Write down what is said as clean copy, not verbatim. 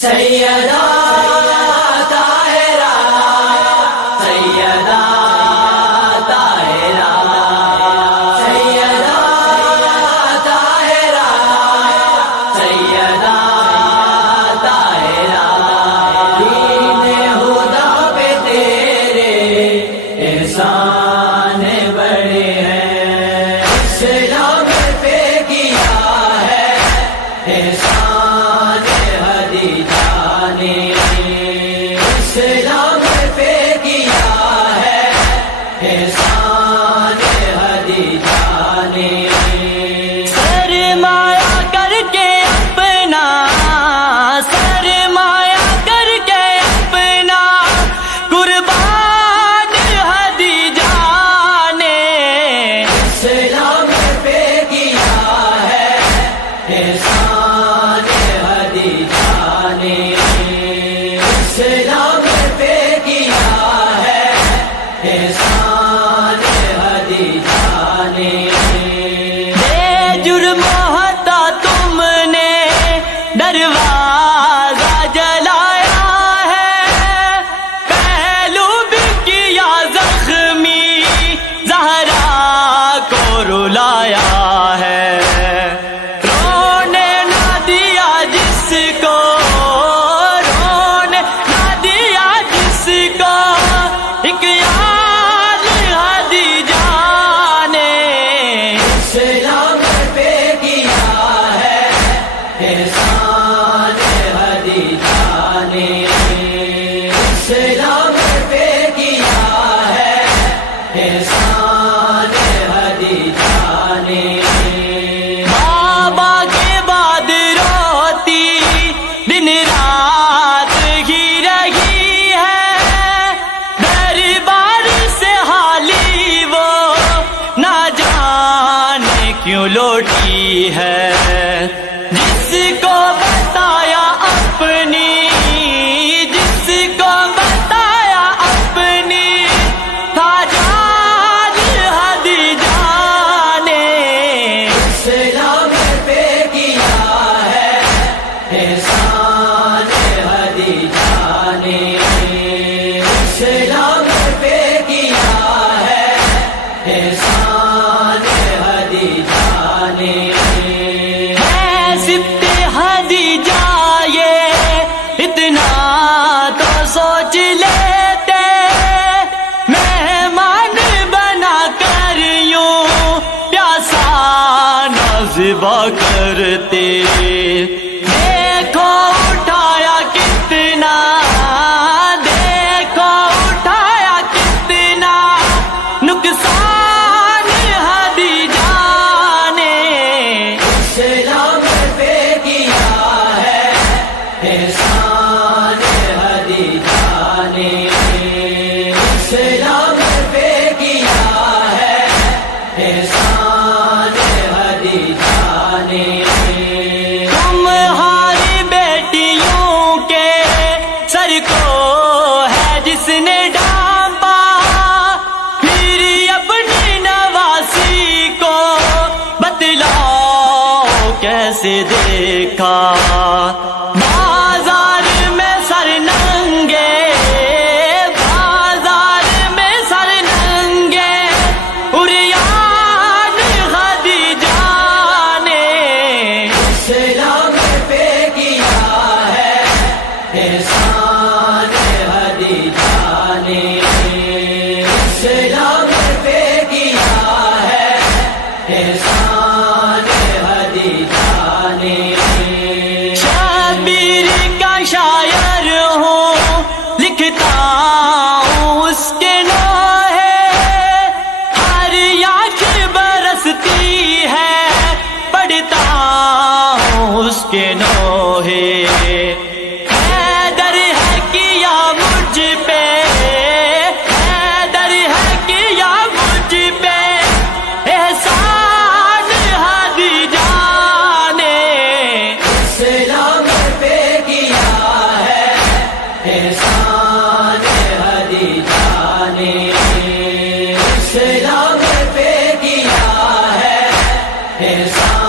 سیدہ طاہرہ سیدہ طاہرہ سیدہ طاہرہ سیدہ طاہرہ دین خدا پہ تیرے احسان بڑے ہیں، اسلام پہ کیا ہے احسان ہدی جانے، اسلام پہ کیا ہے احسان ہدی جانے، سرمایہ کر کے اپنا سرمایہ کر کے اپنا قربان ہدی جانے، اسلام پہ کیا ہے احسان ہدی جانے، اسلام پہ کیا ہے احسان ہدی جانے، بے جرم ہوتا تم نے دروازہ جلایا ہے، پہلو بھی کیا زخمی زہرا کو رلایا ہے، رونے نہ دیا جس کو رونے نہ دیا جس کو ایک یاد ہدی جانے، اسلام پہ کیا ہے احسان ہدی جانے، اسلام پہ کیا ہے احسان ہدی جانے، بابا کے بعد روتی دن رات ہی رہی ہے، دربار سے حالی وہ نہ جانے کیوں لوٹی ہے، جس کو بتایا اپنی جس کو بتایا اپنی تھا جان ہدی جانے، اسلام پہ کیا ہے احسان ہدی جانے، اسلام پہ کیا ہے احسان ہدی جانے، ہے صفت ہدی جائے اتنا تو سوچ لیتے، مہمان بنا کر یوں پیاسا نازبا کرتے، دیکھو اٹھایا کتنا دیکھو اٹھایا کتنا نقصان ہدی جانے، اسلام پہ کیا ہے احسان ہدی جانے، اسلام پہ کیا ہے احسان ہدی جانے، تمہاری بیٹیوں کے سر کو ہے جس نے ڈھانپا، پھر اپنی نواسی کو بتلاؤ کیسے دیکھا، بازار میں سر ننگے بازار میں سر ننگے عریان ہدی جانے، اسلام پہ کیا ہے احسان ہدی جانے، اسلام پہ کیا ہے احسان ہدی جانے، شبیر کا شاعر ہوں لکھتا ہوں اس کے نوحے، ہر آنکھ برستی ہے پڑھتا ہوں اس کے نوحے، حیدر ہے کیا مجھ پہ حیدر ہے کیا مجھ پہ احسان ہدی جانے، اسلام پہ کیا ہے احسان ہدی جانے، اسلام پہ کیا ہے احسان